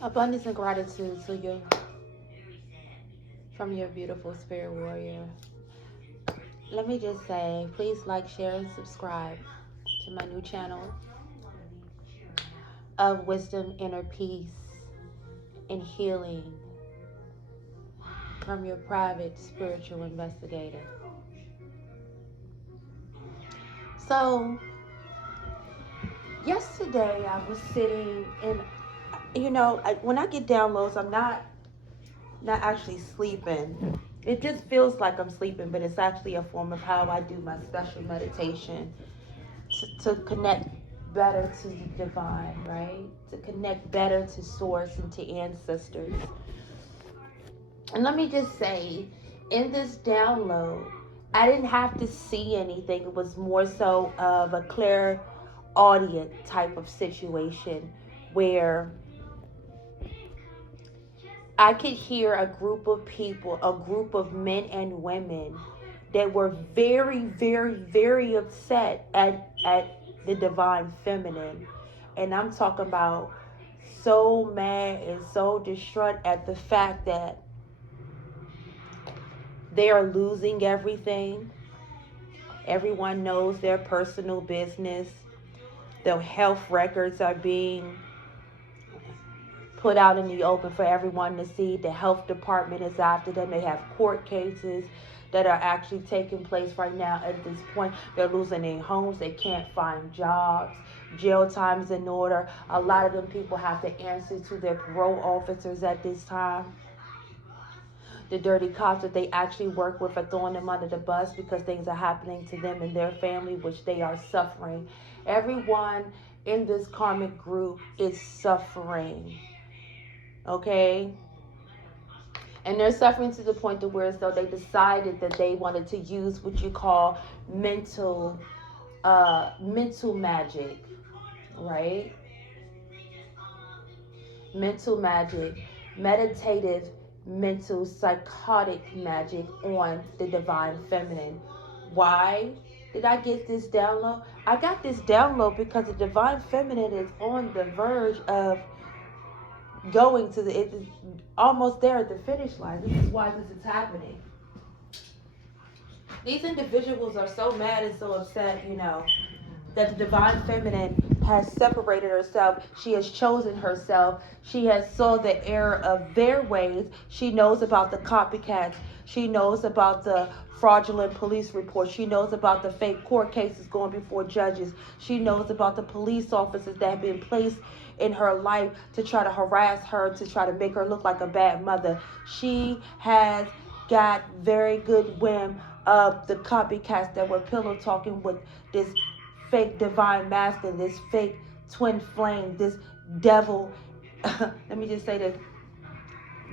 Abundance and gratitude to you from your beautiful spirit warrior. Let me just say, please like, share, and subscribe to my new channel of wisdom, inner peace, and healing from your private spiritual investigator. So, yesterday I was sitting and, when I get downloads, I'm not actually sleeping. It just feels like I'm sleeping, but it's actually a form of how I do my special meditation to connect better to the divine, right? To connect better to source and to ancestors. And let me just say, in this download, I didn't have to see anything. It was more so of a clear audience type of situation where I could hear a group of people, a group of men and women that were very, very, very upset at the divine feminine. And I'm talking about so mad and so distraught at the fact that they are losing everything. Everyone knows their personal business. Their health records are being put out in the open for everyone to see. The health department is after them. They have court cases that are actually taking place right now at this point. They're losing their homes. They can't find jobs. Jail time's in order. A lot of them people have to answer to their parole officers at this time. The dirty cops that they actually work with are throwing them under the bus because things are happening to them and their family, which they are suffering. Everyone in this karmic group is suffering. Okay? And they're suffering to the point to where as though they decided that they wanted to use what you call mental magic, right? Mental magic, meditative, mental, psychotic magic on the divine feminine. Why did I get this download? I got this download because the divine feminine is on the verge of going to it's almost there at the finish line. This is why this is happening. These individuals are so mad and so upset, that the divine feminine has separated herself. She has chosen herself. She has saw the error of their ways. She knows about the copycats. She knows about the fraudulent police reports. She knows about the fake court cases going before judges. She knows about the police officers that have been placed in her life to try to harass her, to try to make her look like a bad mother. She has got very good whim of the copycats that were pillow talking with this fake divine masculine, this fake twin flame, this devil. Let me just say this.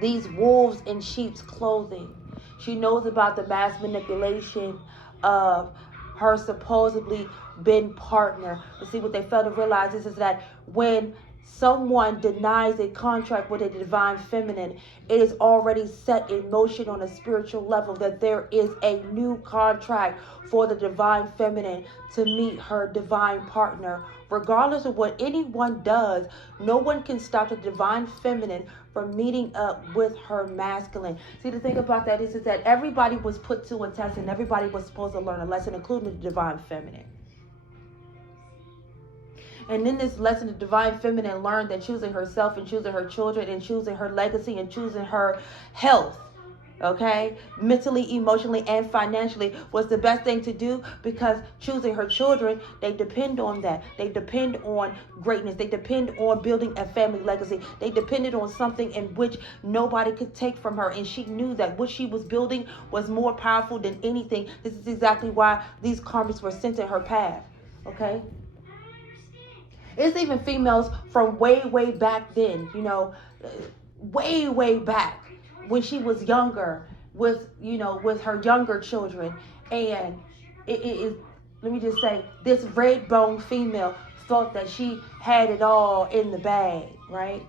These wolves in sheep's clothing. She knows about the mass manipulation of her supposedly been partner. But see, what they fail to realize is that when someone denies a contract with a divine feminine, it is already set in motion on a spiritual level that there is a new contract for the divine feminine to meet her divine partner. Regardless of what anyone does, no one can stop the divine feminine from meeting up with her masculine. See, the thing about that is that everybody was put to a test and everybody was supposed to learn a lesson, including the divine feminine. And in this lesson, the divine feminine learned that choosing herself and choosing her children and choosing her legacy and choosing her health, okay, mentally, emotionally, and financially was the best thing to do, because choosing her children, they depend on that. They depend on greatness. They depend on building a family legacy. They depended on something in which nobody could take from her. And she knew that what she was building was more powerful than anything. This is exactly why these karmas were sent in her path, okay? It's even females from way, way back then, way, way back when she was younger with her younger children. And it is, let me just say, this red bone female thought that she had it all in the bag, right?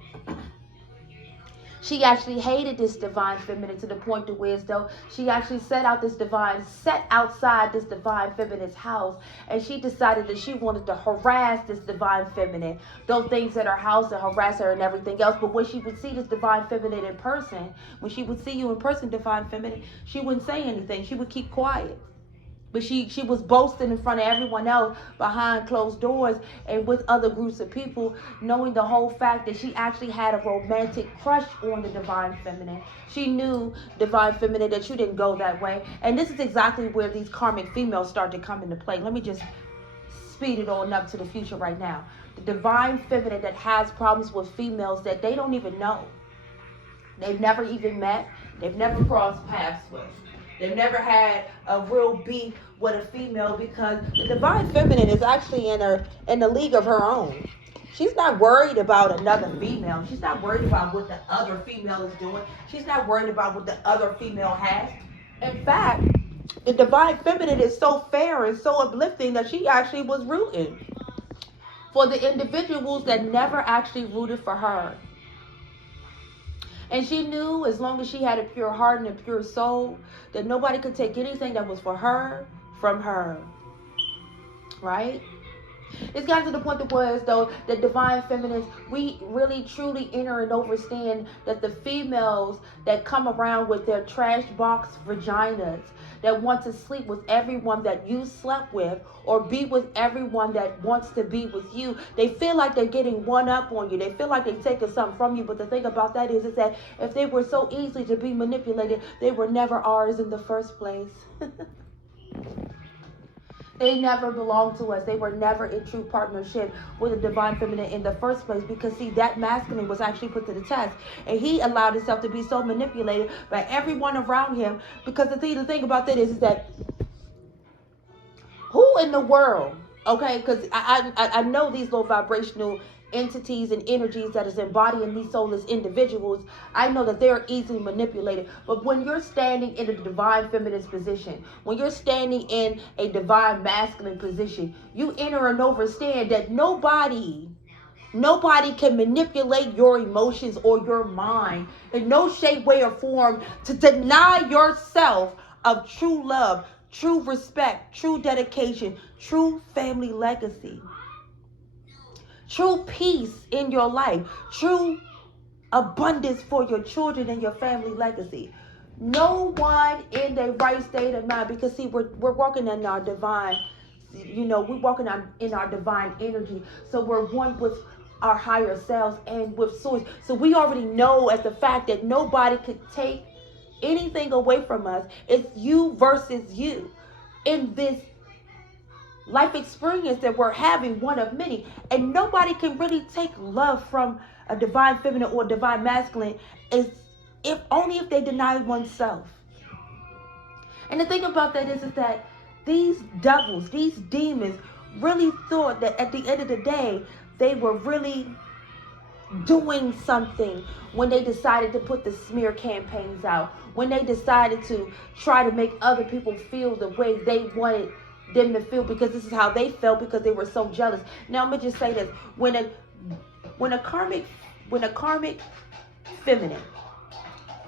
She actually hated this divine feminine to the point to where as though she actually set outside this divine feminine's house, and she decided that she wanted to harass this divine feminine, those things at her house, and harass her and everything else. But when she would see this divine feminine in person, when she would see you in person, divine feminine, she wouldn't say anything. She would keep quiet. But she was boasting in front of everyone else behind closed doors and with other groups of people, knowing the whole fact that she actually had a romantic crush on the divine feminine. She knew, divine feminine, that you didn't go that way. And this is exactly where these karmic females start to come into play. Let me just speed it on up to the future right now. The divine feminine that has problems with females that they don't even know. They've never even met. They've never crossed paths with. They've never had a real beef with a female, because the divine feminine is actually in the league of her own. She's not worried about another female. She's not worried about what the other female is doing. She's not worried about what the other female has. In fact, the divine feminine is so fair and so uplifting that she actually was rooting for the individuals that never actually rooted for her. And she knew, as long as she had a pure heart and a pure soul, that nobody could take anything that was for her from her. Right? It's gotten to the point that was, though, that divine feminines, we really truly enter and understand that the females that come around with their trash box vaginas, that want to sleep with everyone that you slept with, or be with everyone that wants to be with you, they feel like they're getting one up on you. They feel like they're taking something from you. But the thing about that is that if they were so easy to be manipulated, they were never ours in the first place. They never belonged to us. They were never in true partnership with the divine feminine in the first place, because, see, that masculine was actually put to the test. And he allowed himself to be so manipulated by everyone around him. Because the thing about that is that who in the world, okay, because I know these low vibrational entities and energies that is embodying these soulless individuals, I know that they're easily manipulated. But when you're standing in a divine feminine's position, when you're standing in a divine masculine position, you enter and understand that nobody can manipulate your emotions or your mind in no shape, way, or form to deny yourself of true love, true respect, true dedication, true family legacy, true peace in your life, true abundance for your children and your family legacy. No one in their right state of mind, because, see, we're walking in our divine, we're walking in our divine energy. So we're one with our higher selves and with source. So we already know as the fact that nobody could take anything away from us. It's you versus you in this life experience that we're having, one of many. And nobody can really take love from a divine feminine or divine masculine, if they deny oneself. And the thing about that is that these devils, these demons, really thought that at the end of the day, they were really doing something when they decided to put the smear campaigns out, when they decided to try to make other people feel the way they wanted them to feel, because this is how they felt, because they were so jealous. Now I'm gonna just say this: when a karmic feminine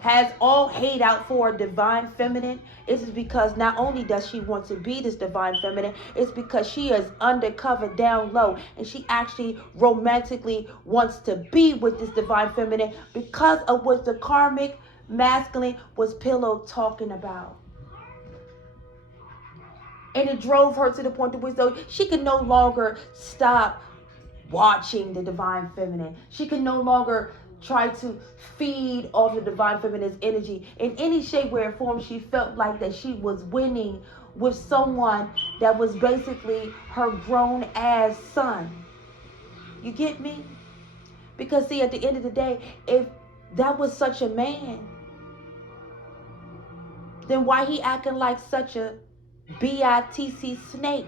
has all hate out for a divine feminine, it's because not only does she want to be this divine feminine, it's because she is undercover down low, and she actually romantically wants to be with this divine feminine because of what the karmic masculine was pillow talking about. And it drove her to the point to where she could no longer stop watching the divine feminine. She could no longer try to feed off the divine feminine's energy in any shape, way, or form. She felt like that she was winning with someone that was basically her grown ass son. You get me? Because, see, at the end of the day, if that was such a man, then why he acting like such a BITC snake?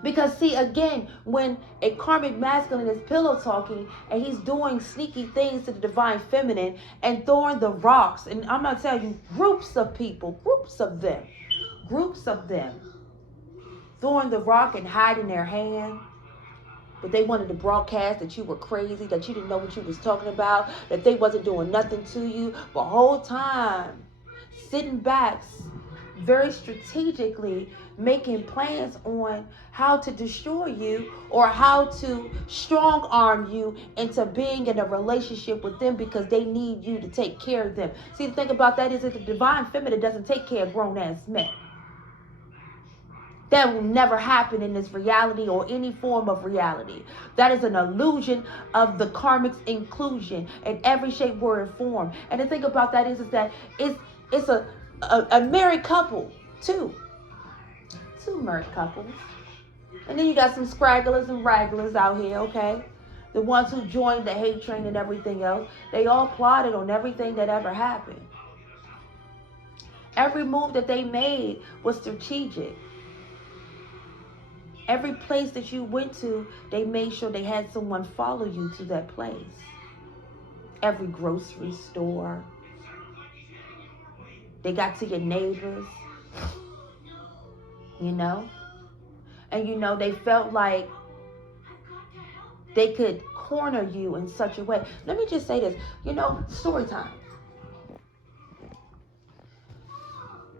Because, see, again, when a karmic masculine is pillow talking and he's doing sneaky things to the divine feminine and throwing the rocks, and I'm not telling you, groups of people, groups of them throwing the rock and hiding their hand, But they wanted to broadcast that you were crazy, that you didn't know what you was talking about, that they wasn't doing nothing to you. But whole time, sitting back, very strategically making plans on how to destroy you or how to strong arm you into being in a relationship with them because they need you to take care of them. See, the thing about that is that the divine feminine doesn't take care of grown-ass men. That will never happen in this reality or any form of reality. That is an illusion of the karmic's inclusion in every shape, word, and form. And the thing about that is that it's a married couple, two married couples. And then you got some scragglers and ragglers out here, okay? The ones who joined the hate train and everything else. They all plotted on everything that ever happened. Every move that they made was strategic. Every place that you went to, they made sure they had someone follow you to that place. Every grocery store. They got to your neighbors. You know? And you know, they felt like they could corner you in such a way. Let me just say this. You know, story time.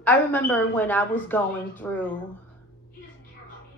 I remember when I was going through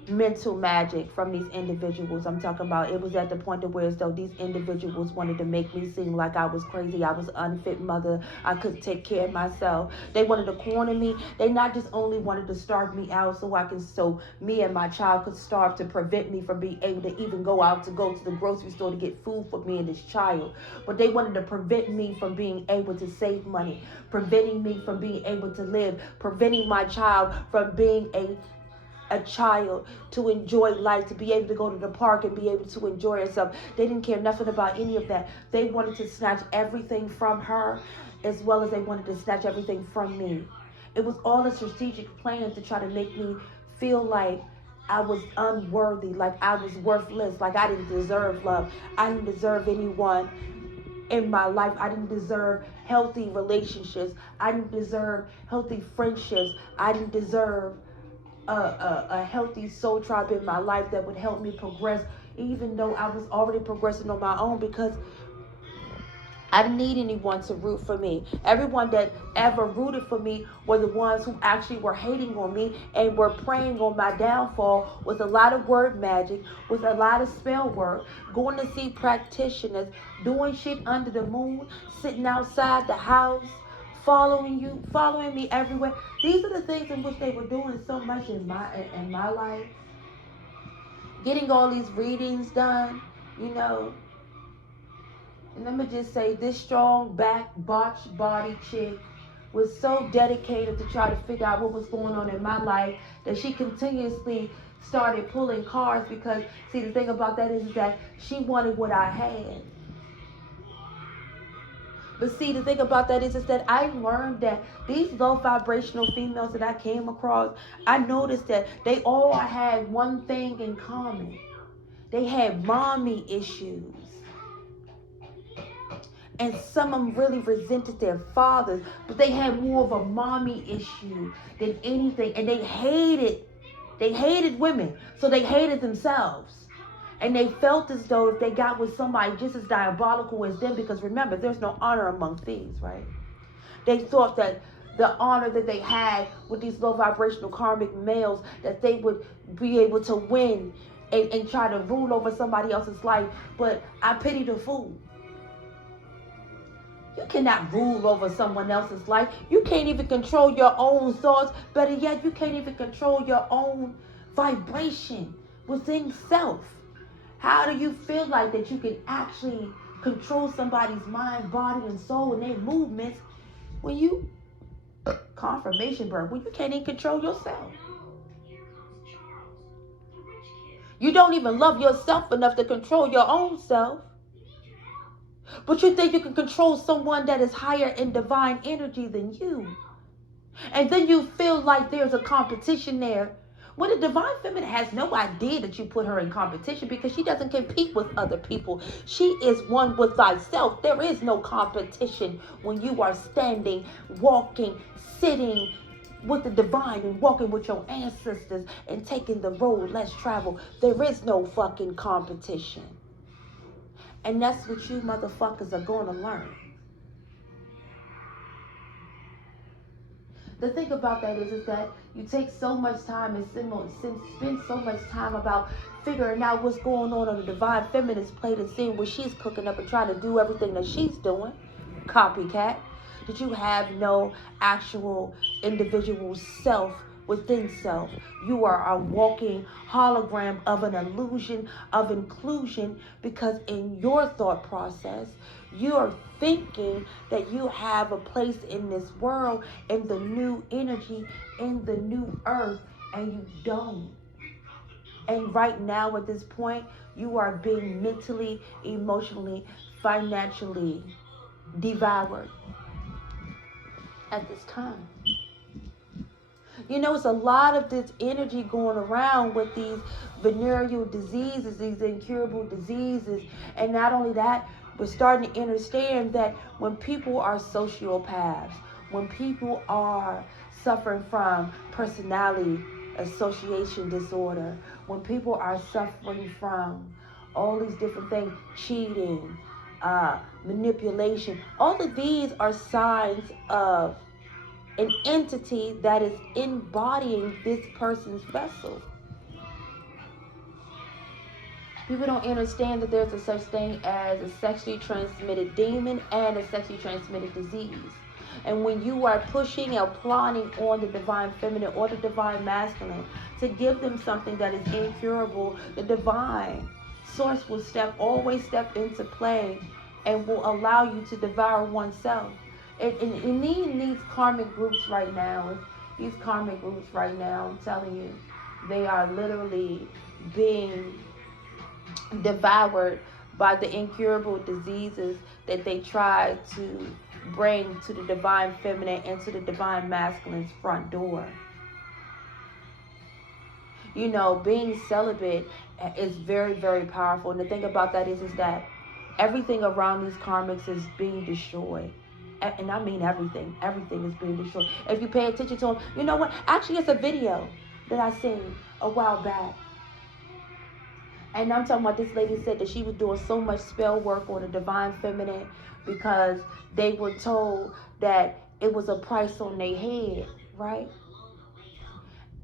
mental magic from these individuals. I'm talking about, it was at the point of where as though these individuals wanted to make me seem like I was crazy, I was an unfit mother, I couldn't take care of myself. They wanted to corner me. They not just only wanted to starve me out so me and my child could starve, to prevent me from being able to even go to the grocery store to get food for me and this child, but they wanted to prevent me from being able to save money, preventing me from being able to live, preventing my child from being a child to enjoy life, to be able to go to the park and be able to enjoy herself. They didn't care nothing about any of that. They wanted to snatch everything from her as well as they wanted to snatch everything from me. It was all a strategic plan to try to make me feel like I was unworthy, like I was worthless, like I didn't deserve love. I didn't deserve anyone in my life. I didn't deserve healthy relationships. I didn't deserve healthy friendships. I didn't deserve a healthy soul tribe in my life that would help me progress, even though I was already progressing on my own, because I didn't need anyone to root for me. Everyone that ever rooted for me were the ones who actually were hating on me and were preying on my downfall with a lot of word magic, with a lot of spell work, going to see practitioners, doing shit under the moon, sitting outside the house, following me everywhere. These are the things in which they were doing so much in my life. Getting all these readings done, you know. And let me just say, this strong back, botched body chick was so dedicated to try to figure out what was going on in my life that she continuously started pulling cards, because, see, the thing about that is that she wanted what I had. But see, the thing about that is that I learned that these low vibrational females that I came across, I noticed that they all had one thing in common. They had mommy issues. And some of them really resented their fathers, but they had more of a mommy issue than anything. And they hated women, so they hated themselves. And they felt as though if they got with somebody just as diabolical as them, because remember, there's no honor among thieves, right? They thought that the honor that they had with these low vibrational karmic males, that they would be able to win and try to rule over somebody else's life. But I pity the fool. You cannot rule over someone else's life. You can't even control your own thoughts. Better yet, you can't even control your own vibration within self. How do you feel like that you can actually control somebody's mind, body, and soul and their movements when you, confirmation birth, when you can't even control yourself? You don't even love yourself enough to control your own self. But you think you can control someone that is higher in divine energy than you. And then you feel like there's a competition there. When the divine feminine has no idea that you put her in competition, because she doesn't compete with other people. She is one with thyself. There is no competition when you are standing, walking, sitting, with the divine and walking with your ancestors and taking the road less traveled. There is no fucking competition. And that's what you motherfuckers are going to learn. The thing about that is that you take so much time and spend so much time about figuring out what's going on the divine feminine's plate and seeing what she's cooking up and trying to do everything that she's doing. Copycat. That you have no actual individual self within self. You are a walking hologram of an illusion of inclusion, because in your thought process, you are thinking that you have a place in this world, in the new energy, in the new earth, and you don't. And right now at this point, you are being mentally, emotionally, financially devoured at this time. You know, it's a lot of this energy going around with these venereal diseases, these incurable diseases. And not only that, we're starting to understand that when people are sociopaths, when people are suffering from personality association disorder, when people are suffering from all these different things, cheating, manipulation, all of these are signs of an entity that is embodying this person's vessel. People don't understand that there's a such thing as a sexually transmitted demon and a sexually transmitted disease. And when you are pushing or plotting on the divine feminine or the divine masculine to give them something that is incurable, the divine source will always step into play and will allow you to devour oneself. And these karmic groups right now, I'm telling you, they are literally being devoured by the incurable diseases that they try to bring to the divine feminine and to the divine masculine's front door. You know, being celibate is very, very powerful. And the thing about that is that everything around these karmics is being destroyed. And I mean everything. Everything is being destroyed. If you pay attention to them, you know what? Actually, it's a video that I seen a while back. And I'm talking about, this lady said that she was doing so much spell work on the divine feminine because they were told that it was a price on their head, right?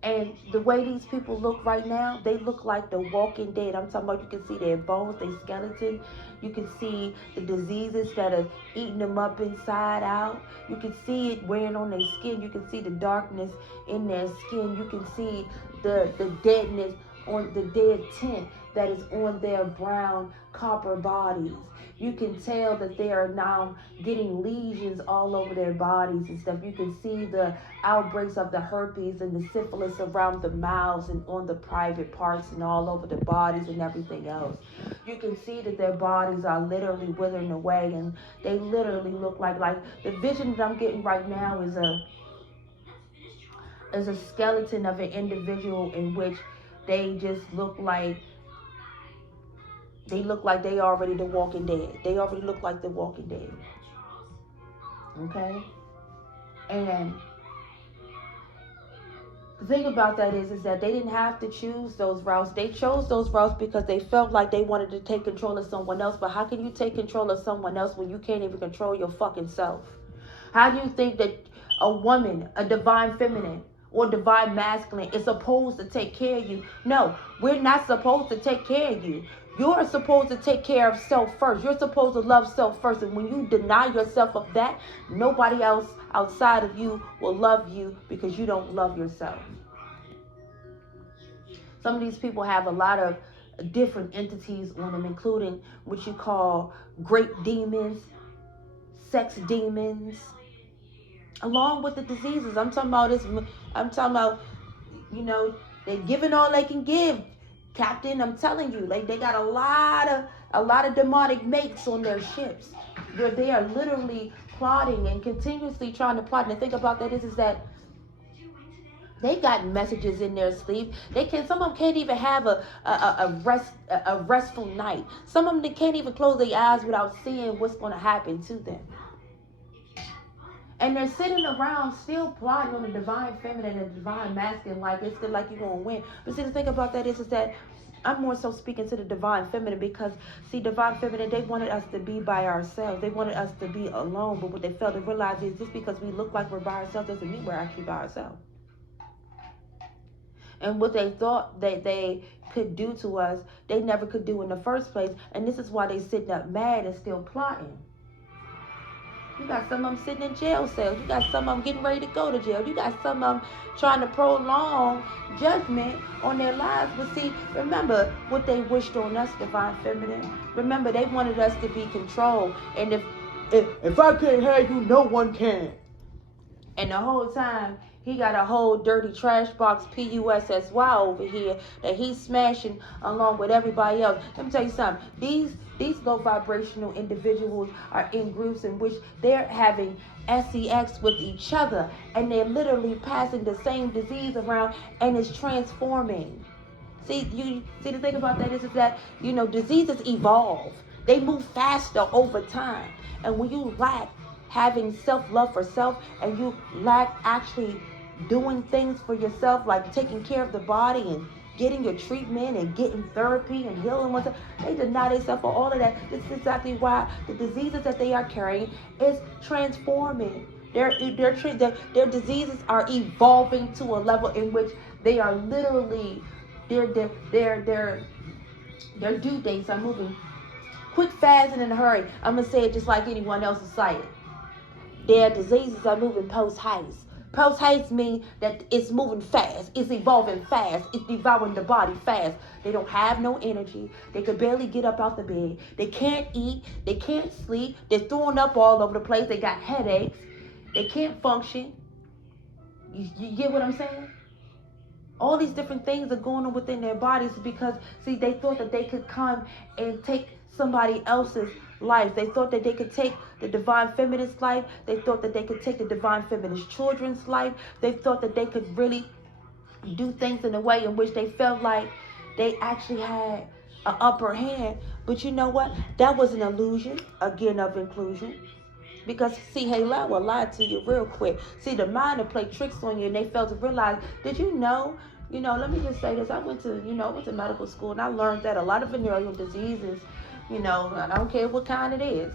And the way these people look right now, they look like the walking dead. I'm talking about, you can see their bones, their skeleton. You can see the diseases that are eating them up inside out. You can see it wearing on their skin. You can see the darkness in their skin. You can see the deadness on the dead tint that is on their brown copper bodies. You can tell that they are now getting lesions all over their bodies and stuff. You can see the outbreaks of the herpes and the syphilis around the mouths and on the private parts and all over the bodies and everything else. You can see that their bodies are literally withering away, and they literally look like the vision that I'm getting right now is a skeleton of an individual in which they just look like they already the walking dead. They already look like the walking dead. Okay? And the thing about that is that they didn't have to choose those routes. They chose those routes because they felt like they wanted to take control of someone else. But how can you take control of someone else when you can't even control your fucking self? How do you think that a woman, a divine feminine, or divine masculine is supposed to take care of you? No, we're not supposed to take care of you. You're supposed to take care of self first. You're supposed to love self first. And when you deny yourself of that, nobody else outside of you will love you because you don't love yourself. Some of these people have a lot of different entities on them, including what you call great demons, sex demons, along with the diseases. I'm talking about, you know, they're giving all they can give. Captain, I'm telling you, like, they got a lot of demonic mates on their ships. They are literally plotting and continuously trying to plot. And the thing about that is that they got messages in their sleep. Some of them can't even have a restful night. Some of them, they can't even close their eyes without seeing what's going to happen to them. And they're sitting around still plotting on the divine feminine and the divine masculine, like it's still like you're gonna win. But see, the thing about that is that I'm more so speaking to the divine feminine, because see, divine feminine, they wanted us to be by ourselves. They wanted us to be alone. But what they failed to realize is just because we look like we're by ourselves doesn't mean we're actually by ourselves. And what they thought that they could do to us, they never could do in the first place. And this is why they sitting up mad and still plotting. You got some of them sitting in jail cells. You got some of them getting ready to go to jail. You got some of them trying to prolong judgment on their lives. But see, remember what they wished on us, divine feminine. Remember, they wanted us to be controlled. And if I can't have you, no one can. And the whole time, he got a whole dirty trash box PUSSY over here that he's smashing along with everybody else. Let me tell you something. These low vibrational individuals are in groups in which they're having sex with each other, and they're literally passing the same disease around, and it's transforming. See the thing about that is that, you know, diseases evolve. They move faster over time. And when you lack having self-love for self, and you lack actually doing things for yourself, like taking care of the body and getting your treatment and getting therapy and healing oneself, they deny themselves for all of that. This is exactly why the diseases that they are carrying is transforming. Their diseases are evolving to a level in which they are literally their due dates are moving quick, fast, and in a hurry. I'm gonna say it just like anyone else will say it. Their diseases are moving post-haste. Post-haste means that it's moving fast. It's evolving fast. It's devouring the body fast. They don't have no energy. They could barely get up out the bed. They can't eat. They can't sleep. They're throwing up all over the place. They got headaches. They can't function. You get what I'm saying? All these different things are going on within their bodies because, see, they thought that they could come and take somebody else's life. They thought that they could take the divine feminine's life. They thought that they could take the divine feminine's children's life. They thought that they could really do things in a way in which they felt like they actually had an upper hand. But you know what? That was an illusion, again, of inclusion. Because, see, hey, I will lie to you real quick. See, the mind will play tricks on you, and they fail to realize, did you know, let me just say this. I went to medical school, and I learned that a lot of venereal diseases, I don't care what kind it is,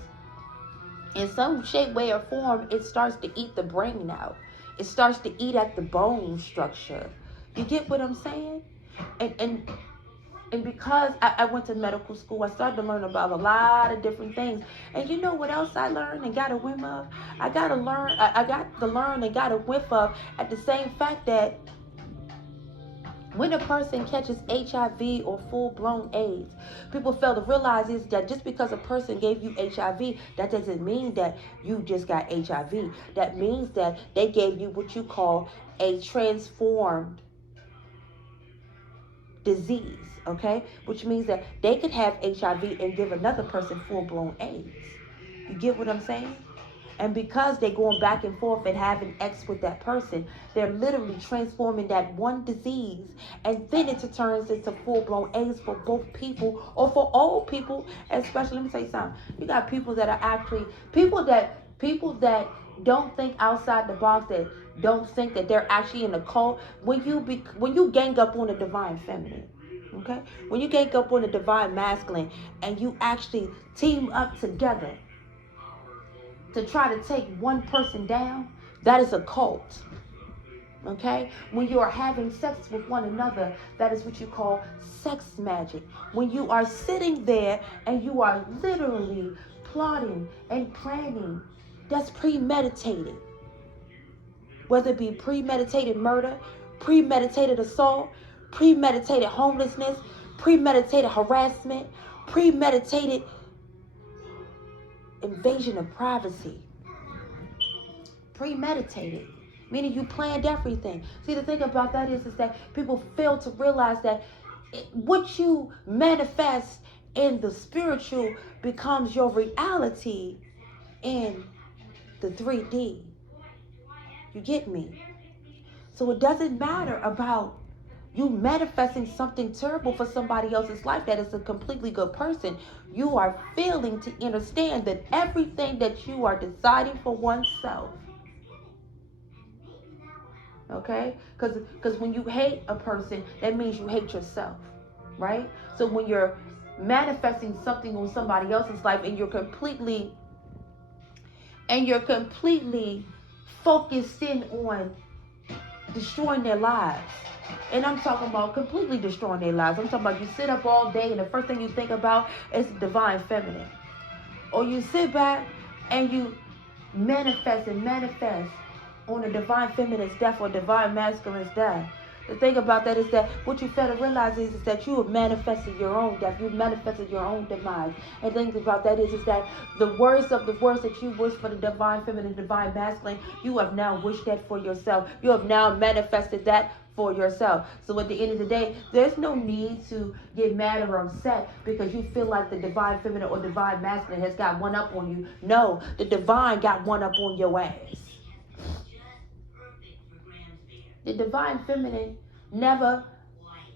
in some shape, way, or form, it starts to eat the brain out. It starts to eat at the bone structure. You get what I'm saying? And because I went to medical school, I started to learn about a lot of different things. And you know what else I learned and got a whiff of? I got to learn and got a whiff of at the same fact that when a person catches HIV or full-blown AIDS, people fail to realize is that just because a person gave you HIV, that doesn't mean that you just got HIV. That means that they gave you what you call a transformed disease, okay? Which means that they could have HIV and give another person full-blown AIDS. You get what I'm saying? And because they're going back and forth and having sex with that person, they're literally transforming that one disease, and then it turns into full-blown AIDS for both people or for all people. Especially, let me say something. You got people that are actually people that don't think outside the box, that don't think that they're actually in a cult. When you gang up on the divine feminine, okay? When you gang up on the divine masculine, and you actually team up together to try to take one person down, that is a cult. Okay? When you are having sex with one another, that is what you call sex magic. When you are sitting there and you are literally plotting and planning, that's premeditated. Whether it be premeditated murder, premeditated assault, premeditated homelessness, premeditated harassment, premeditated invasion of privacy. Premeditated, meaning you planned everything. See, the thing about that is that people fail to realize that what you manifest in the spiritual becomes your reality in the 3D. You get me? So it doesn't matter about you manifesting something terrible for somebody else's life that is a completely good person. You are failing to understand that everything that you are deciding for oneself Okay? Because when you hate a person, that means you hate yourself, right? So when you're manifesting something on somebody else's life and you're completely focused in on destroying their lives. And I'm talking about completely destroying their lives. I'm talking about you sit up all day and the first thing you think about is the divine feminine. Or you sit back and you manifest on a divine feminine's death or divine masculine's death. The thing about that is that what you fail to realize is that you have manifested your own death. You've manifested your own demise. And the thing about that is that the worst of the worst that you wish for the divine feminine, divine masculine, you have now wished that for yourself. You have now manifested that for yourself. So at the end of the day, there's no need to get mad or upset because you feel like the divine feminine or divine masculine has got one up on you. No, the divine got one up on your ass. The divine feminine never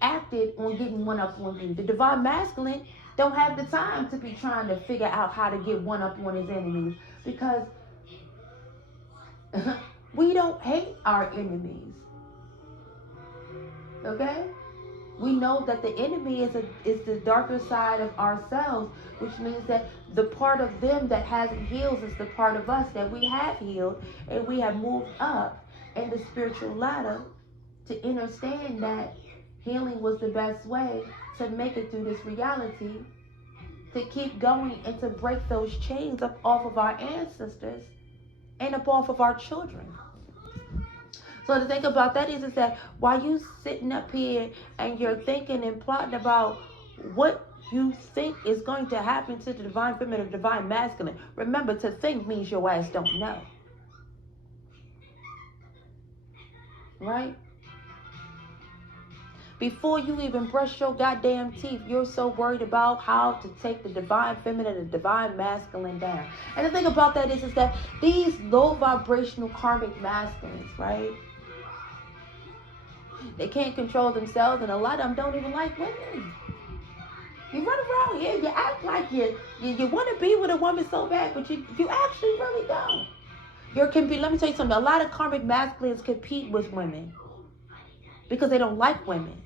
acted on getting one up on you. The divine masculine don't have the time to be trying to figure out how to get one up on his enemies because we don't hate our enemies. Okay? We know that the enemy is the darker side of ourselves, which means that the part of them that hasn't healed is the part of us that we have healed, and we have moved up in the spiritual ladder to understand that healing was the best way to make it through this reality, to keep going and to break those chains up off of our ancestors and up off of our children. So the thing about that is that while you sitting up here and you're thinking and plotting about what you think is going to happen to the divine feminine or divine masculine, remember, to think means your ass don't know. Right? Before you even brush your goddamn teeth, you're so worried about how to take the divine feminine and the divine masculine down. And the thing about that is that these low vibrational karmic masculines, right? They can't control themselves, and a lot of them don't even like women. You run around here, you act like you want to be with a woman so bad, but you actually really don't. Let me tell you something. A lot of karmic masculines compete with women because they don't like women.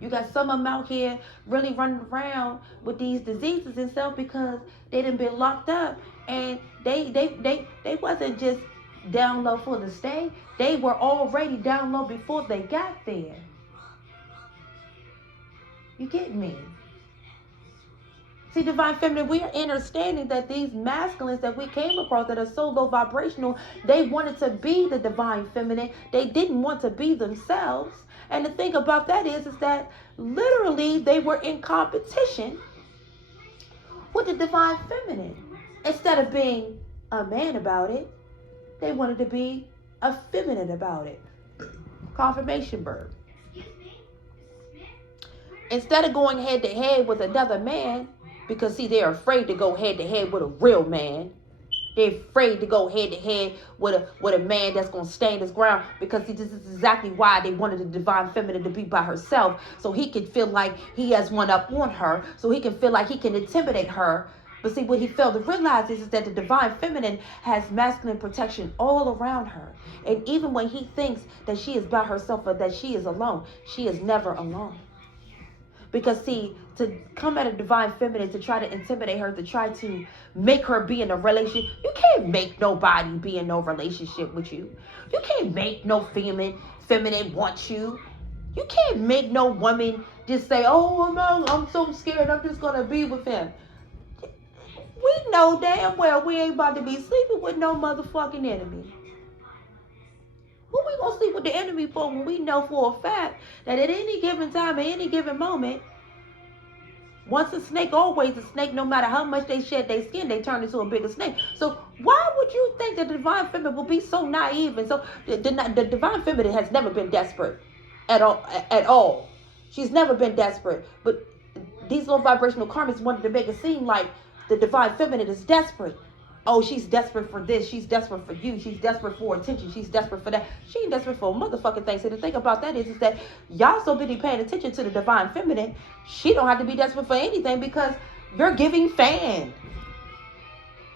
You got some of them out here really running around with these diseases and stuff because they done been locked up, and they wasn't just down low for the stay. They were already down low before they got there. You get me? See, divine feminine, we are understanding that these masculines that we came across that are so low vibrational, they wanted to be the divine feminine. They didn't want to be themselves. And the thing about that is that literally they were in competition with the divine feminine. Instead of being a man about it, they wanted to be a feminine about it. Confirmation verb. Instead of going head to head with another man, because see, they're afraid to go head to head with a real man. They're afraid to go head to head with a man that's going to stand his ground, because see, this is exactly why they wanted the divine feminine to be by herself, so he could feel like he has one up on her, so he can feel like he can intimidate her. But see, what he failed to realize is that the divine feminine has masculine protection all around her. And even when he thinks that she is by herself or that she is alone, she is never alone. Because see, to come at a divine feminine, to try to intimidate her, to try to make her be in a relationship, you can't make nobody be in no relationship with you. You can't make no feminine want you. You can't make no woman just say, oh no, I'm so scared, I'm just going to be with him. We know damn well we ain't about to be sleeping with no motherfucking enemy. Who we gonna sleep with the enemy for when we know for a fact that at any given time, at any given moment, once a snake, always a snake, no matter how much they shed their skin, they turn into a bigger snake. So why would you think that the divine feminine will be so naive? And so the divine feminine has never been desperate at all. She's never been desperate. But these low vibrational karmas wanted to make it seem like the divine feminine is desperate. Oh, she's desperate for this. She's desperate for you. She's desperate for attention. She's desperate for that. She ain't desperate for a motherfucking thing. So the thing about that is that y'all so busy paying attention to the divine feminine, she don't have to be desperate for anything because you're giving fan.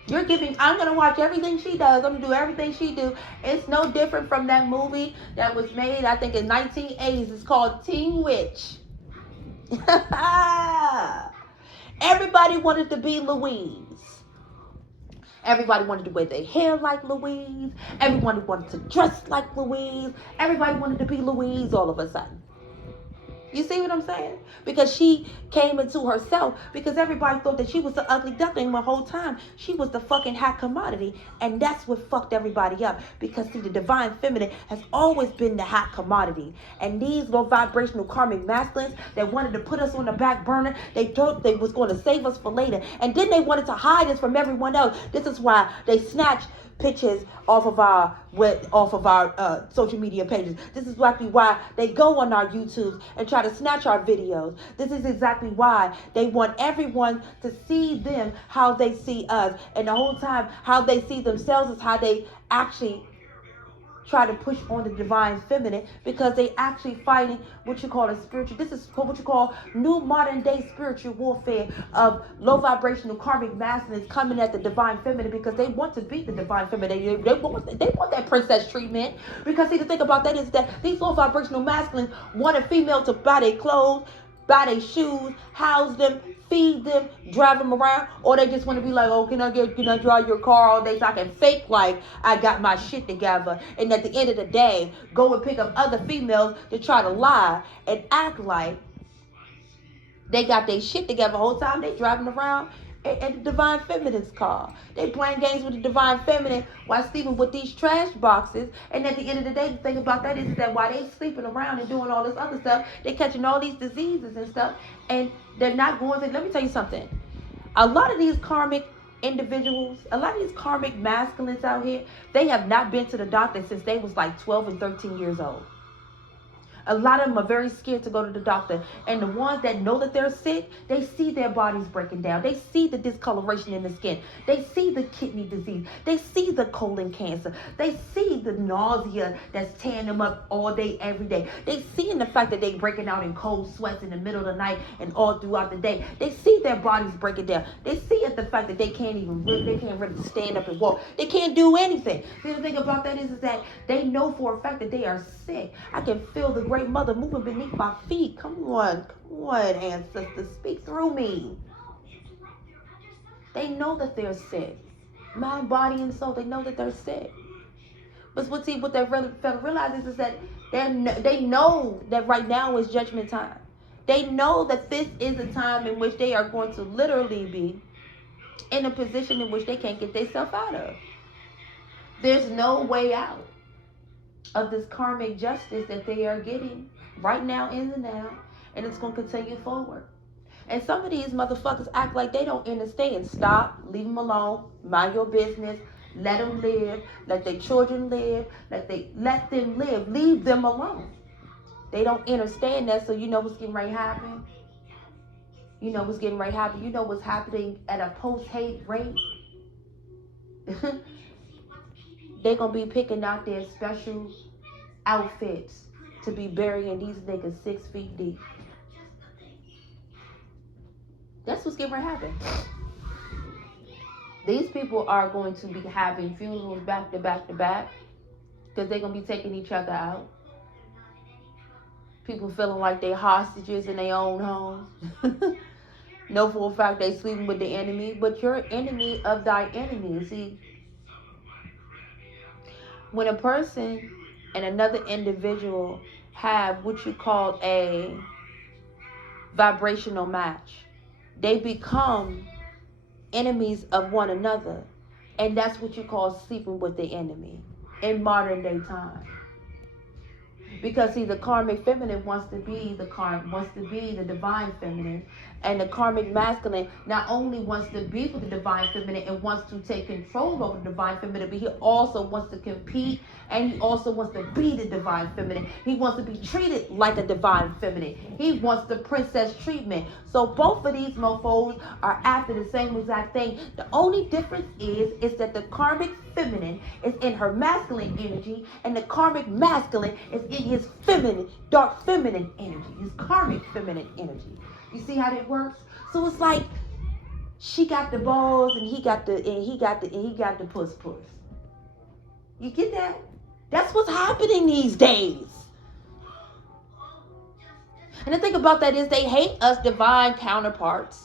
You're giving, I'm going to watch everything she does. I'm going to do everything she do. It's no different from that movie that was made, I think, in 1980s. It's called Teen Witch. Everybody wanted to be Louise. Everybody wanted to wear their hair like Louise. Everybody wanted to dress like Louise. Everybody wanted to be Louise all of a sudden. You see what I'm saying? Because she came into herself, because everybody thought that she was the ugly duckling the whole time. She was the fucking hot commodity. And that's what fucked everybody up. Because see, the divine feminine has always been the hot commodity. And these low vibrational karmic masculines that wanted to put us on the back burner, they thought they was going to save us for later. And then they wanted to hide us from everyone else. This is why they snatched pictures off of our social media pages. This is exactly why they go on our YouTubes and try to snatch our videos. This is exactly why they want everyone to see them how they see us, and the whole time how they see themselves is how they actually try to push on the divine feminine, because they actually fighting what you call a spiritual, this is what you call new modern day spiritual warfare of low vibrational karmic masculines coming at the divine feminine, because they want to be the divine feminine. They want that princess treatment. Because see, the thing about that is that these low vibrational masculines want a female to buy their clothes, buy their shoes, house them, feed them, drive them around, or they just want to be like, oh, can I drive your car all day so I can fake like I got my shit together, and at the end of the day, go and pick up other females to try to lie and act like they got their shit together the whole time they driving around in the divine feminine's car. They playing games with the divine feminine while sleeping with these trash boxes. And at the end of the day, the thing about that is that while they sleeping around and doing all this other stuff, they catching all these diseases and stuff, and they're not going to. Let me tell you something. A lot of these karmic individuals, a lot of these karmic masculines out here, they have not been to the doctor since they was like 12 and 13 years old. A lot of them are very scared to go to the doctor. And the ones that know that they're sick, they see their bodies breaking down. They see the discoloration in the skin. They see the kidney disease. They see the colon cancer. They see the nausea that's tearing them up all day, every day. They see in the fact that they breaking out in cold sweats in the middle of the night and all throughout the day. They see their bodies breaking down. They see at the fact that they can't really stand up and walk. They can't do anything. See, the thing about that is that they know for a fact that they are sick. I can feel the Great Mother moving beneath my feet. Come on, ancestors, speak through me. They know that they're sick. Mind, body, and soul, they know that they're sick. But what they realize is that they know that right now is judgment time. They know that this is a time in which they are going to literally be in a position in which they can't get themselves out of. There's no way out of this karmic justice that they are getting right now in the now, and it's going to continue forward. And some of these motherfuckers act like they don't understand. Stop, leave them alone, mind your business, let them live, let their children live, let them live, leave them alone. They don't understand that. So you know what's getting ready to happen? You know what's getting ready to happen? You know what's happening at a post-hate rate? They're going to be picking out their special outfits to be burying these niggas 6 feet deep. That's what's getting ready to happen. These people are going to be having funerals back to back to back, because they're going to be taking each other out. People feeling like they're hostages in their own homes. Know for a fact they sleeping with the enemy, but you're enemy of thy enemy. See, when a person and another individual have what you call a vibrational match, they become enemies of one another. And that's what you call sleeping with the enemy in modern day time. Because see, the karmic feminine wants to be the divine feminine, and the karmic masculine not only wants to be with the divine feminine and wants to take control over the divine feminine, but he also wants to compete, and he also wants to be the divine feminine. He wants to be treated like a divine feminine. He wants the princess treatment. So both of these mofos are after the same exact thing. The only difference is that the karmic feminine is in her masculine energy, and the karmic masculine is in his feminine, dark feminine energy, his karmic feminine energy. You see how that works? So it's like She got the balls and he got the puss. You get that? That's what's happening these days. And the thing about that is they hate us divine counterparts.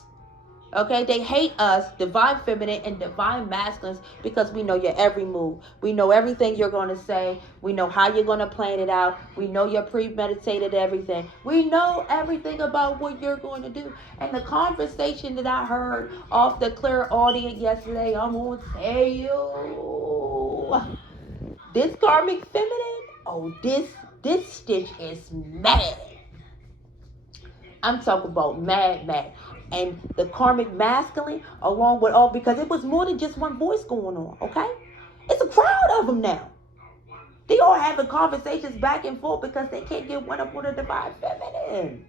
Okay, they hate us, divine feminine and divine masculines, because we know your every move. We know everything you're going to say. We know how you're going to plan it out. We know you're premeditated everything. We know everything about what you're going to do. And the conversation that I heard off the clear audience yesterday, I'm going to tell you, this karmic feminine, oh, this stitch is mad. I'm talking about mad. And the karmic masculine, along with all, because it was more than just one voice going on, okay? It's a crowd of them now. They all having conversations back and forth because they can't get one up on the divine feminine.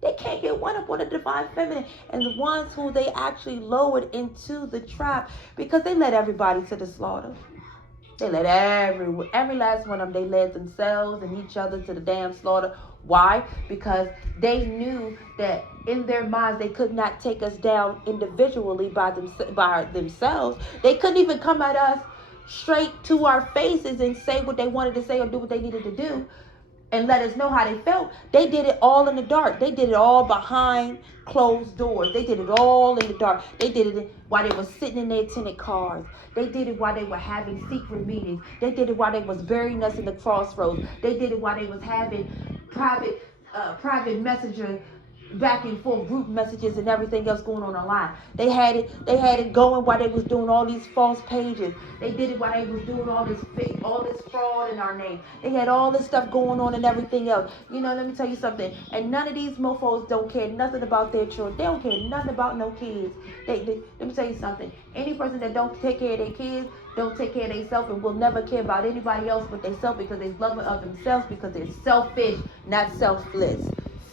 They can't get one up on the divine feminine. And the ones who they actually lowered into the trap, because they led everybody to the slaughter. They led every last one of them, they led themselves and each other to the damn slaughter. Why? Because they knew that in their minds they could not take us down individually by themselves. They couldn't even come at us straight to our faces and say what they wanted to say or do what they needed to do and let us know how they felt. They did it all in the dark. They did it all behind closed doors. They did it all in the dark. They did it while they were sitting in their tinted cars. They did it while they were having secret meetings. They did it while they was burying us in the crossroads. They did it while they was having private messenger back and forth group messages and everything else going on online. They had it going while they was doing all these false pages. They did it while they was doing all this fraud in our name. They had all this stuff going on and everything else. You know, let me tell you something. And none of these mofos don't care nothing about their children. They don't care nothing about no kids. Let me tell you something. Any person that don't take care of their kids don't take care of themselves and will never care about anybody else but themselves, because they're loving of themselves, because they're selfish, not selfless.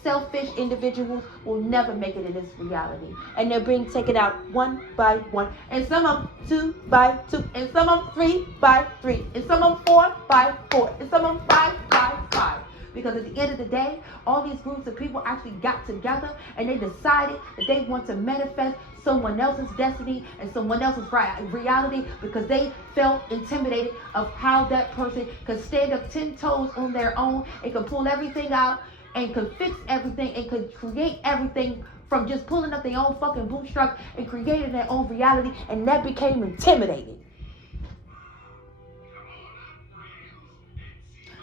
Selfish individuals will never make it in this reality. And they're being taken out one by one. And some of them 2 by 2. And some of them 3 by 3. And some of them 4 by 4. And some of them 5 by 5. Because at the end of the day, all these groups of people actually got together and they decided that they want to manifest someone else's destiny and someone else's reality, because they felt intimidated of how that person could stand up 10 toes on their own and could pull everything out and could fix everything and could create everything from just pulling up their own fucking bootstraps and creating their own reality, and that became intimidating.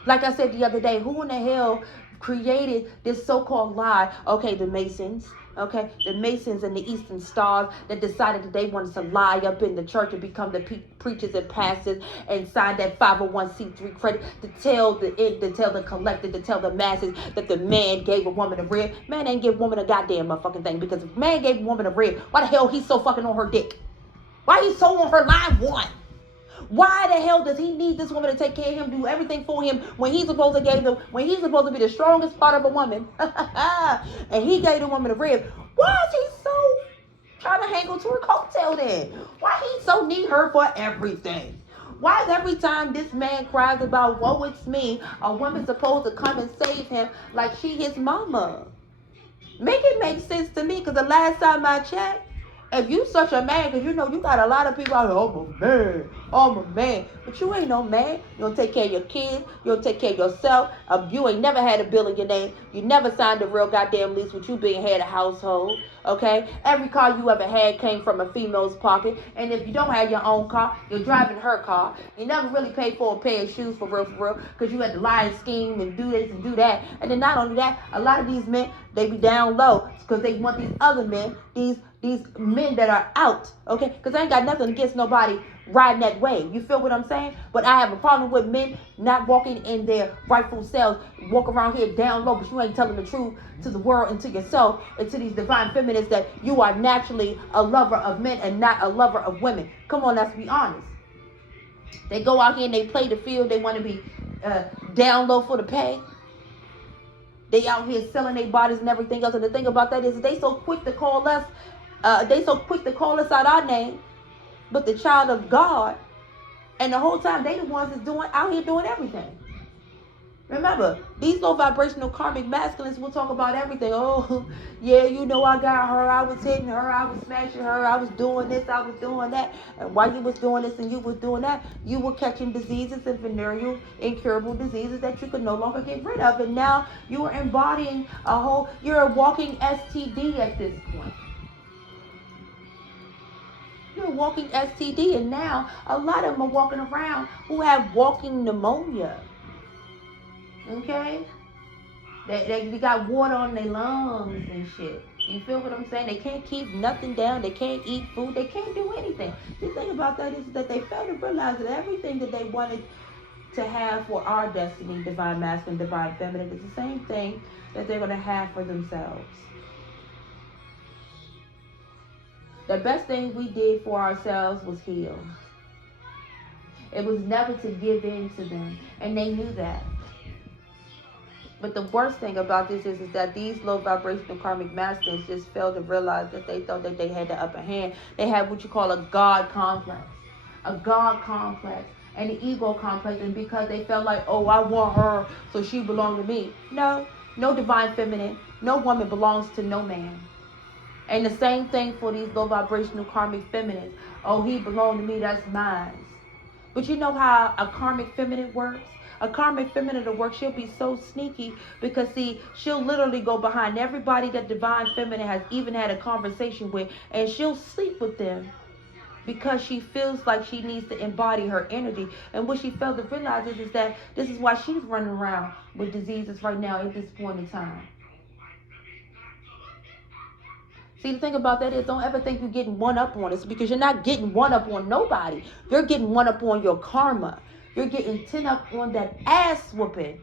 Like I said the other day, who in the hell created this so-called lie? Okay, the Masons. Okay, the Masons and the Eastern Stars that decided that they wanted to lie up in the church and become the preachers and pastors and sign that 501c3 credit to tell the collective, to tell the masses that the man gave a woman a rib. Man ain't give a woman a goddamn motherfucking thing, because if man gave a woman a rib, why the hell he's so fucking on her dick? Why he's so on her line one? Why the hell does he need this woman to take care of him, do everything for him, when he's supposed to be the strongest part of a woman, and he gave the woman a rib? Why is he so trying to hang on to her coattail then? Why he so need her for everything? Why is every time this man cries about woe it's me, a woman supposed to come and save him like she his mama? Make it make sense to me, because the last time I checked, if you such a man, because you know you got a lot of people out there, I'm a man. But you ain't no man. You don't take care of your kids. You don't take care of yourself. You ain't never had a bill in your name. You never signed a real goddamn lease with you being head of household. Okay? Every car you ever had came from a female's pocket. And if you don't have your own car, you're driving her car. You never really paid for a pair of shoes for real, because you had to lie and scheme and do this and do that. And then not only that, a lot of these men, they be down low because they want these other men, these men that are out, okay? Because I ain't got nothing against nobody riding that way. You feel what I'm saying? But I have a problem with men not walking in their rightful selves, walk around here down low, but you ain't telling the truth to the world and to yourself and to these divine feminists that you are naturally a lover of men and not a lover of women. Come on, let's be honest. They go out here and they play the field. They want to be down low for the pay. They out here selling their bodies and everything else. And the thing about that is they so quick to call us out our name, but the child of God, and the whole time they the ones that's out here doing everything. Remember, these low vibrational karmic masculines will talk about everything. Oh, yeah, you know I got her, I was hitting her, I was smashing her, I was doing this, I was doing that. And while you was doing this and you was doing that, you were catching diseases and venereal incurable diseases that you could no longer get rid of. And now you are embodying you're a walking STD at this point. You're a walking STD, and now a lot of them are walking around who have walking pneumonia. Okay? They got water on their lungs and shit. You feel what I'm saying? They can't keep nothing down. They can't eat food. They can't do anything. The thing about that is that they fail to realize that everything that they wanted to have for our destiny, divine masculine, divine feminine, is the same thing that they're going to have for themselves. The best thing we did for ourselves was heal. It was never to give in to them. And they knew that. But the worst thing about this is that these low vibrational karmic masters just failed to realize that they thought that they had the upper hand. They had what you call a God complex. A God complex and an ego complex. And because they felt like, oh, I want her, so she belonged to me. No divine feminine, no woman belongs to no man. And the same thing for these low vibrational karmic feminines. Oh, he belonged to me, that's mine. But you know how a karmic feminine works? A karmic feminine to work, she'll be so sneaky because, see, she'll literally go behind everybody that divine feminine has even had a conversation with, and she'll sleep with them because she feels like she needs to embody her energy. And what she failed to realize is that this is why she's running around with diseases right now at this point in time. See, the thing about that is, don't ever think you're getting one up on us, because you're not getting one up on nobody. You're getting one up on your karma. You're getting 10 up on that ass whooping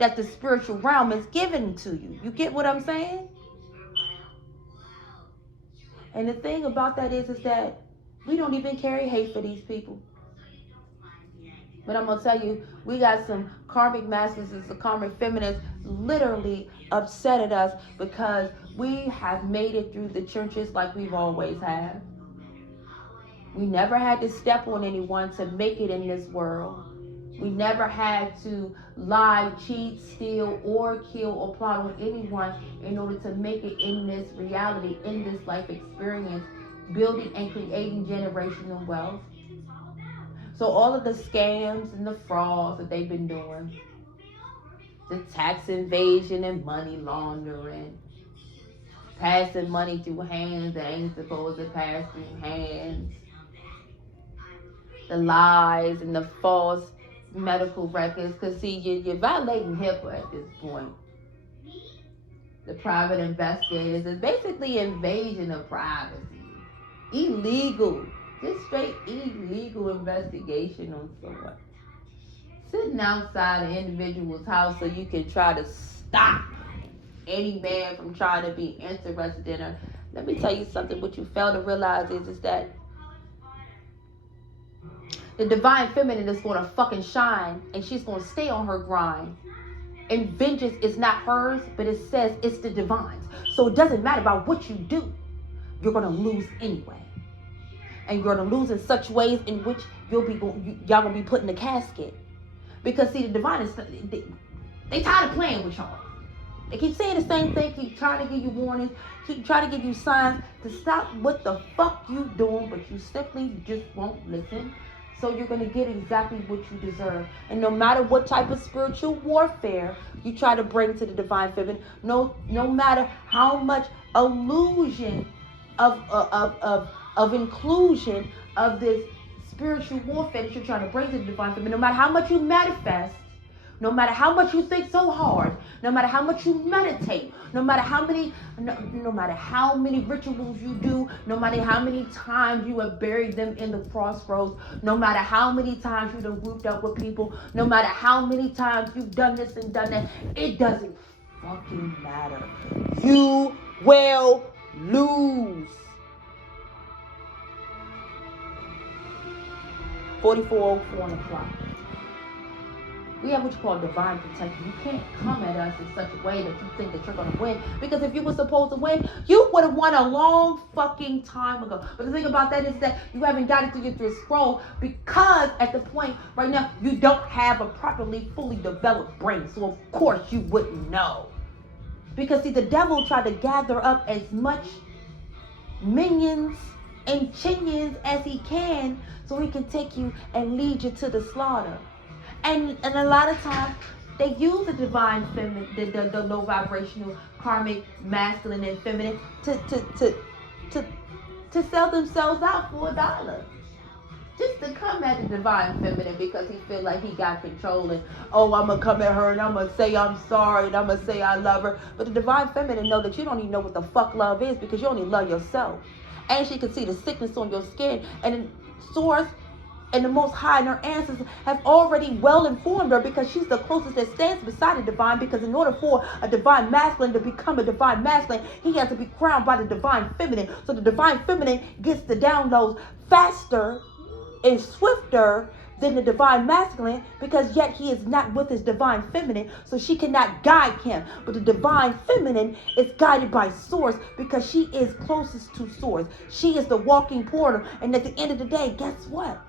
that the spiritual realm is giving to you. You get what I'm saying? And the thing about that is that we don't even carry hate for these people. But I'm going to tell you, we got some karmic masters and some karmic feminists literally upset at us because we have made it through the churches like we've always had. We never had to step on anyone to make it in this world. We never had to lie, cheat, steal, or kill, or plot on anyone in order to make it in this reality, in this life experience, building and creating generational wealth. So all of the scams and the frauds that they've been doing, the tax evasion and money laundering, passing money through hands that ain't supposed to pass through hands, the lies and the false medical records, because see, you're violating HIPAA at this point. The private investigators is basically invasion of privacy. Illegal, just straight illegal investigation on someone. Sitting outside an individual's house so you can try to stop any man from trying to be interested in her. Let me tell you something. What you fail to realize is that the divine feminine is going to fucking shine, and she's going to stay on her grind. And vengeance is not hers, but it says it's the divine's. So it doesn't matter about what you do. You're going to lose anyway. And you're going to lose in such ways in which y'all going to be put in the casket. Because see, the divine is, they tired of playing with y'all. They keep saying the same thing, keep trying to give you warnings, keep trying to give you signs to stop what the fuck you doing, but you simply just won't listen. So you're going to get exactly what you deserve. And no matter what type of spiritual warfare you try to bring to the divine feminine, no matter how much illusion of inclusion of this spiritual warfare that you're trying to bring to the divine feminine, no matter how much you manifest, no matter how much you think so hard, no matter how much you meditate, no matter how many rituals you do, no matter how many times you have buried them in the crossroads, no matter how many times you've done grouped up with people, no matter how many times you've done this and done that, it doesn't fucking matter. You will lose. 44:04 on the clock. We have what you call divine protection. You can't come at us in such a way that you think that you're going to win. Because if you were supposed to win, you would have won a long fucking time ago. But the thing about that is that you haven't got it to get through a scroll because at the point right now, you don't have a properly, fully developed brain. So of course you wouldn't know. Because see, the devil tried to gather up as much minions and chinions as he can so he can take you and lead you to the slaughter. And a lot of times they use the divine feminine, the low vibrational karmic masculine and feminine to sell themselves out for $1. Just to come at the divine feminine because he feel like he got control and I'm gonna come at her and I'm gonna say I'm sorry and I'm gonna say I love her. But the divine feminine know that you don't even know what the fuck love is because you only love yourself. And she can see the sickness on your skin and the source and the Most High and her ancestors have already well informed her because she's the closest that stands beside the divine, because in order for a divine masculine to become a divine masculine, he has to be crowned by the divine feminine. So the divine feminine gets the downloads faster and swifter than the divine masculine, because yet he is not with his divine feminine, so she cannot guide him. But the divine feminine is guided by source because she is closest to source. She is the walking portal. And at the end of the day, guess what?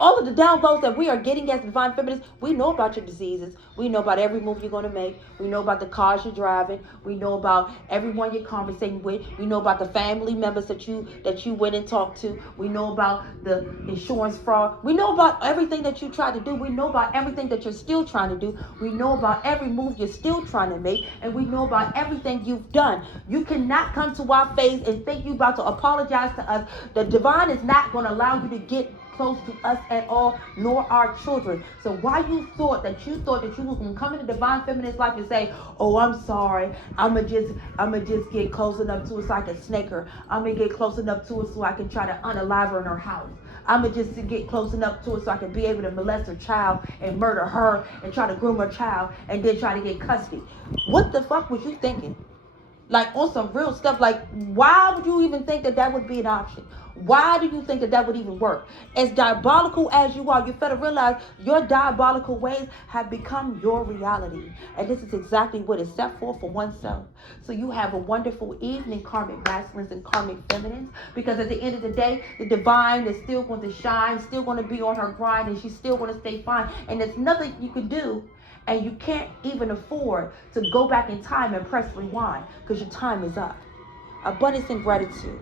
All of the downloads that we are getting as divine feminists, we know about your diseases. We know about every move you're going to make. We know about the cars you're driving. We know about everyone you're conversating with. We know about the family members that you went and talked to. We know about the insurance fraud. We know about everything that you tried to do. We know about everything that you're still trying to do. We know about every move you're still trying to make. And we know about everything you've done. You cannot come to our face and think you're about to apologize to us. The divine is not going to allow you to get close to us at all, nor our children. So why you thought that you was gonna come into divine feminine's life and say, oh, I'm sorry, I'ma just get close enough to her so I can snake her. I'm gonna get close enough to her so I can try to unalive her in her house. I'm gonna just get close enough to her so I can be able to molest her child and murder her and try to groom her child and then try to get custody. What the fuck was you thinking? Like on some real stuff, like why would you even think that that would be an option? Why do you think that that would even work? As diabolical as you are, you better realize your diabolical ways have become your reality. And this is exactly what is set forth for oneself. So you have a wonderful evening, karmic masculines and karmic feminines, because at the end of the day, the divine is still going to shine, still going to be on her grind, and she's still going to stay fine. And there's nothing you can do. And you can't even afford to go back in time and press rewind because your time is up. Abundance and gratitude.